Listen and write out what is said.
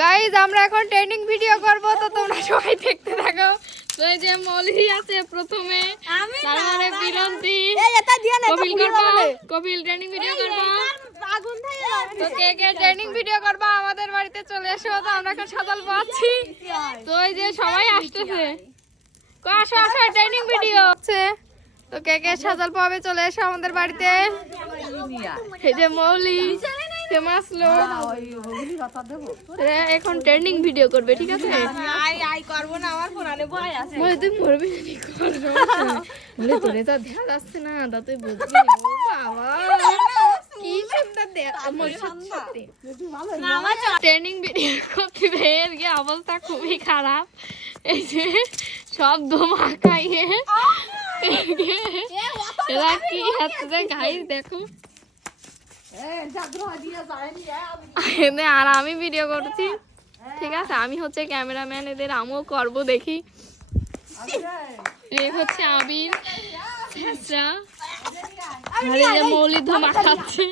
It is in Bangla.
গাইজ আমরা এখন ট্রেনিং ভিডিও করব, তো তোমরা সবাই দেখতে থাকো। তো এই যে মৌলি আছে প্রথমে, তারপরে বিরন্তি, কপিল ট্রেনিং ভিডিও করবো। তো কে কে ট্রেনিং ভিডিও করবো আমাদের বাড়িতে চলে এসো। তো আমরা এখন সাজাল পাচ্ছি, তো এই যে সবাই আসতেছে, আসো আসো ট্রেনিং ভিডিও হচ্ছে। তো কে কে সাজাল পাবে চলে এসো আমাদের বাড়িতে। এই যে মৌলি ফেমাস লোক এখন ট্রেন্ডিং ভিডিও করবে, ঠিক আছে? তুই মরবি না, তোরে তো দেখা যাচ্ছে না, তা তুই বুঝবি। বাবা কি সুন্দর ট্রেনিং ভিডিও করতে এর কি অবস্থা খুবই খারাপ। এই যে সব ধোঁয়া খাইয়ে এরা কি হাতে গাইস দেখো। আর আমি ভিডিও করছি, ঠিক আছে? আমি হচ্ছে ক্যামেরাম্যান, এদের আমিও করবো দেখি। হচ্ছে আবির মৌলিক ধোঁয়া খাচ্ছে।